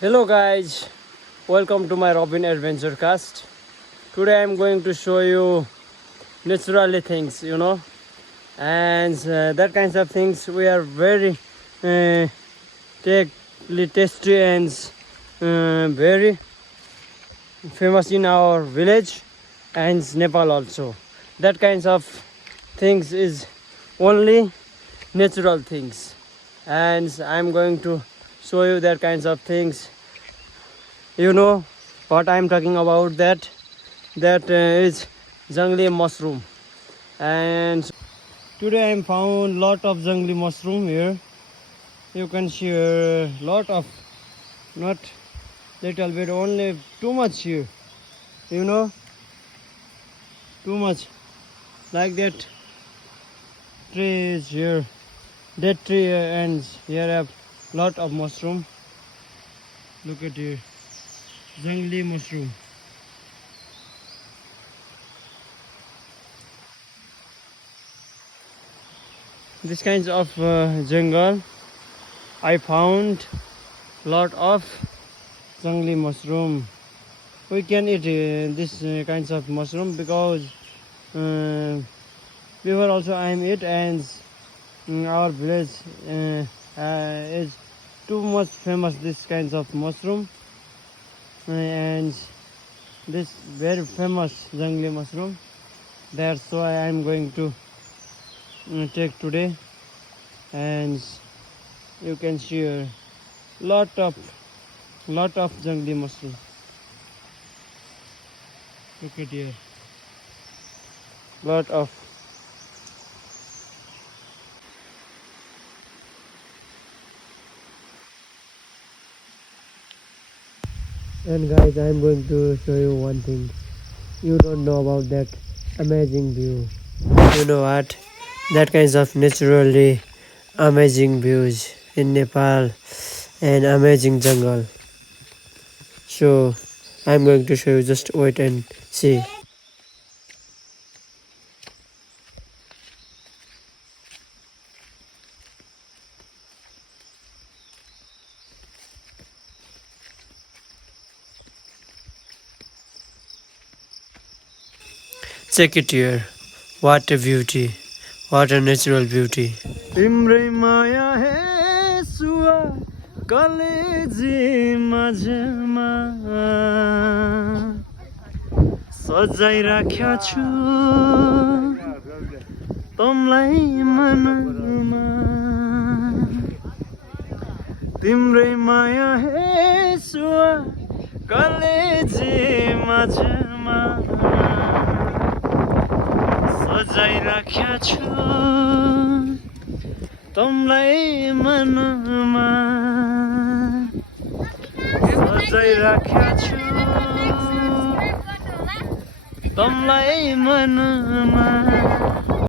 Hello guys, welcome to my Robin Adventure Cast. Today I'm going to show you naturally things, and that kinds of things we are very uh, tasty and very famous in our village and Nepal also. That kinds of things is only natural things, and I'm going to show you that kinds of things. You know what I'm talking about, that is jungly mushroom. And today I'm found lot of jungly mushroom here. You can see a lot of, not little bit, only too much here, you know too much. Like that tree is here, that tree and here have lot of mushroom. Look at here, jungly mushroom. This kinds of jungle I found lot of jungly mushroom. We can eat this kinds of mushroom because before also I am eat, and our village is too much famous this kinds of mushroom, and this very famous jungly mushroom. That's why I am going to take today, and you can see a lot of jungly mushroom. Look at here, lot of. And guys, I am going to show you one thing you don't know about that amazing view. You know what? That kinds of naturally amazing views in Nepal and amazing jungle. So I'm going to show you, just wait and see. Check it here. What a beauty. What a natural beauty. तिम्रै माया हे सुवा कलेजी माझमा सजाइ राख्या छु तमलाई मनमा तिम्रै माया हे सुवा कलेजी माझमा सजाइ राख्या छु तमलाई मनमा सजाइ राख्या छु तमलाई मनमा